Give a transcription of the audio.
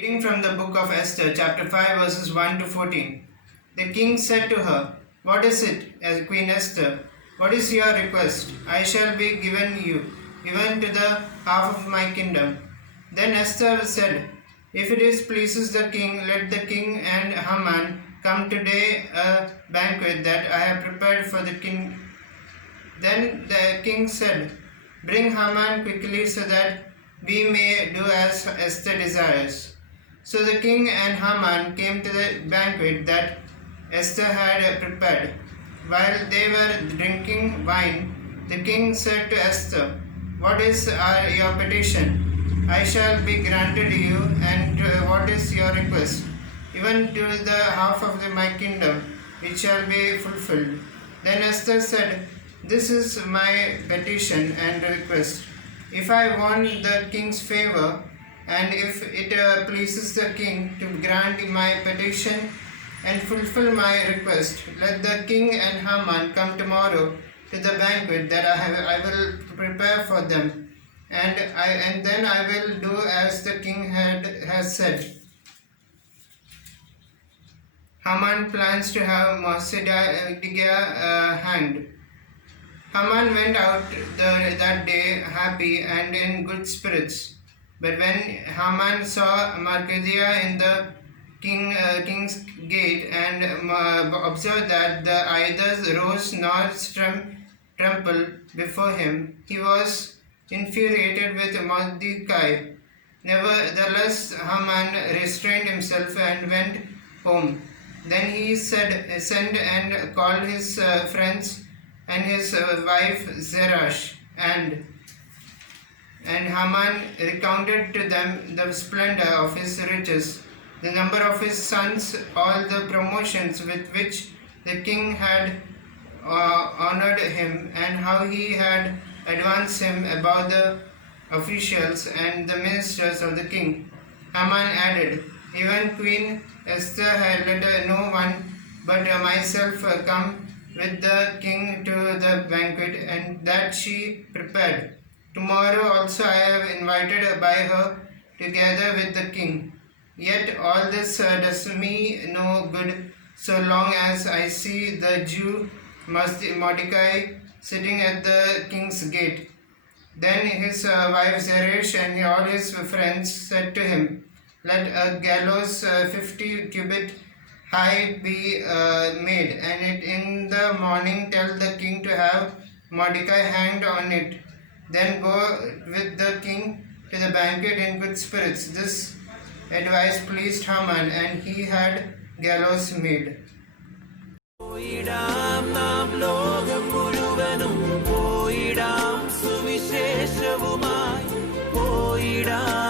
Reading from the book of Esther, chapter 5, verses 1 to 14. The king said to her, "What is it, Queen Esther? What is your request? I shall be given to the half of my kingdom." Then Esther said, "If it pleases the king, let the king and Haman come today a banquet that I have prepared for the king." Then the king said, "Bring Haman quickly so that we may do as Esther desires." So the king and Haman came to the banquet that Esther had prepared. While they were drinking wine, the king said to Esther, "What is your petition? I shall be granted you, and what is your request? Even to the half of my kingdom, it shall be fulfilled." Then Esther said, "This is my petition and request. If I want the king's favor, and if it pleases the king to grant my petition and fulfill my request, let the king and Haman come tomorrow to the banquet that I will prepare for them, and then I will do as the king has said." Haman plans to have Mordecai hanged. Haman went out that day happy and in good spirits. But when Haman saw Mordecai in the king's gate and observed that the idols rose nor trembled before him, he was infuriated with Mordecai. Nevertheless, Haman restrained himself and went home. Then he sent and called his friends and his wife Zeresh, and Haman recounted to them the splendor of his riches, the number of his sons, all the promotions with which the king had honored him, and how he had advanced him above the officials and the ministers of the king. Haman added, "Even Queen Esther had let no one but myself come with the king to the banquet, and that she prepared. Tomorrow also I have invited by her together with the king. Yet all this does me no good so long as I see the Jew Mordecai sitting at the king's gate." Then his wife Zeresh and all his friends said to him, "Let a gallows 50 cubits high be made, and in the morning tell the king to have Mordecai hanged on it. Then go with the king to the banquet in good spirits." This advice pleased Haman, and he had gallows made. സുവിശേഷവുമായി പോയിടാം.